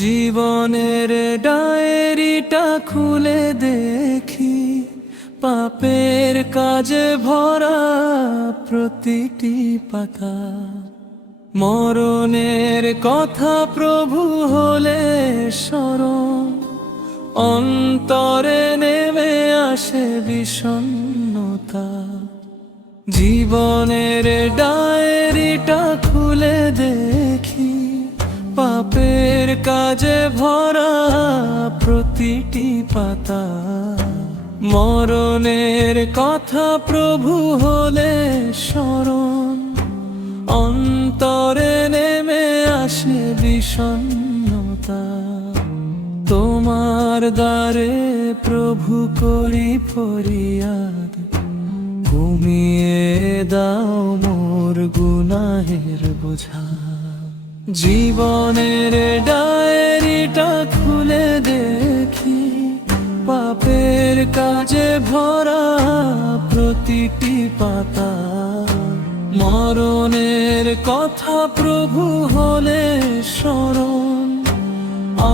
জীবনের ডায়েরিটা খুলে দেখি, পাপের কাজে ভরা প্রতিটি পাতা। মরণের কথা প্রভু হলে স্মরণ, অন্তরে নেমে আসে বিষণ্ণতা। জীবনের ডায়েরিটা খুলে দেখি, পাপের কাজে ভরা প্রতিটি পাতা। মরণের কথা প্রভু হলে স্মরণ, অন্তরে নেমে আসে বিষণ্ণতা। তোমার দ্বারে প্রভু করি ফরিয়াদ, কমিয়ে দাও মোর গুনাহের বোঝা। জীবনের ডায়েরিটা খুলে দেখি, পাপের কাজে ভরা প্রতিটি পাতা। মরণের কথা প্রভু হলে স্মরণ,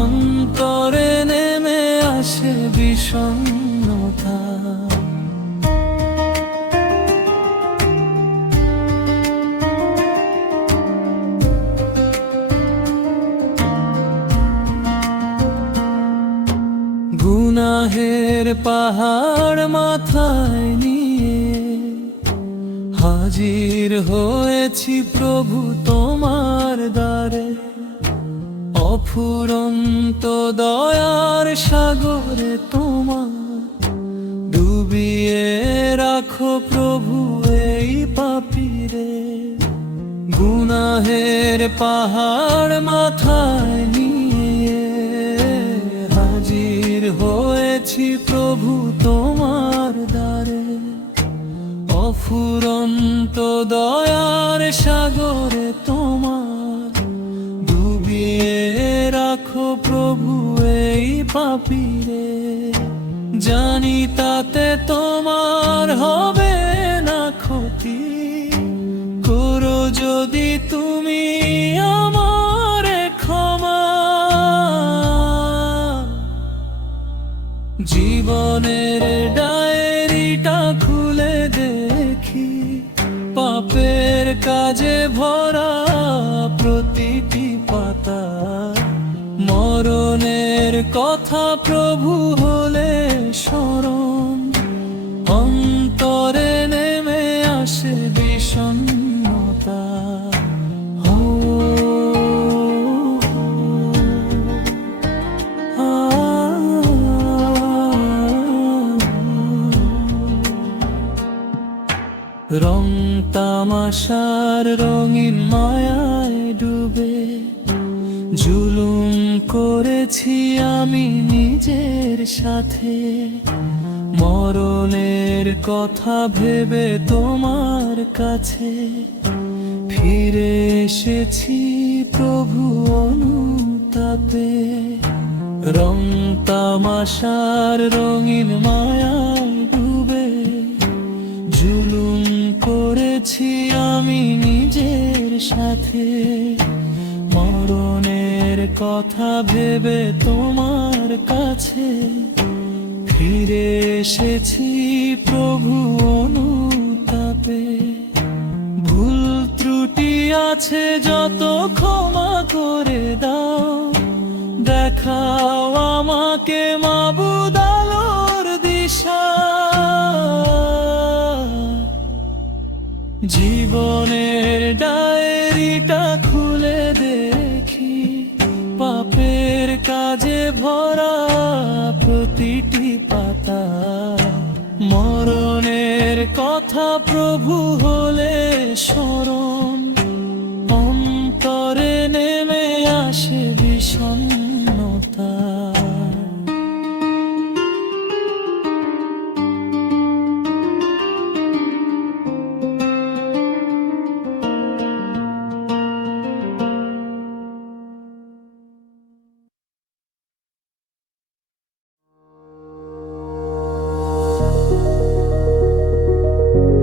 অন্তরে নেমে আসে বিষণ্ণতা। গুনাহের পাহাড় মাথায় নিয়ে হাজির হয়েছি প্রভু তোমার দ্বারে। অফুরন্ত দয়ার সাগরে তোমার ডুবিয়ে রাখো প্রভু এই পাপীরে। গুনাহের পাহাড় মাথায় নিয়ে হাজির হয়েছি প্রভু তোমার দ্বারে। অফুরন্ত দয়ার সাগরে তোমার ডুবিয়ে রাখো প্রভু এই পাপীরে। জানি তাতে তোমার হবে না ক্ষতি, করো যদি তুমি আমার ক্ষমা। জীবনের ডায়েরিটা খুলে দেখি, পাপের কাজে ভরা প্রতিটি পাতা। মরণের কথা প্রভু হলে স্মরণ, অন্তরে নেমে আসে বিষণ্ণতা। রং তামাশার রঙিন মায়ায় ডুবে জুলুম করেছি আমি নিজের সাথে। মরণের কথা ভেবে তোমার কাছে ফিরে এসেছি প্রভু অনুতাপে। রং তামাশার রঙিন মায়ায় ডুবে জুলুম করেছি আমি নিজের সাথে। মরণের কথা ভেবে তোমার কাছে ফিরে এসেছি প্রভু অনুতাপে। ভুল ত্রুটি আছে যত ক্ষমা করে দাও, দেখাও আমাকে মাবুদ আলোর দিশা। জীবনের ডায়েরিটা খুলে দেখি, পাপের কাজে ভরা প্রতিটি পাতা। মরণের কথা প্রভু হলে স্মরণ,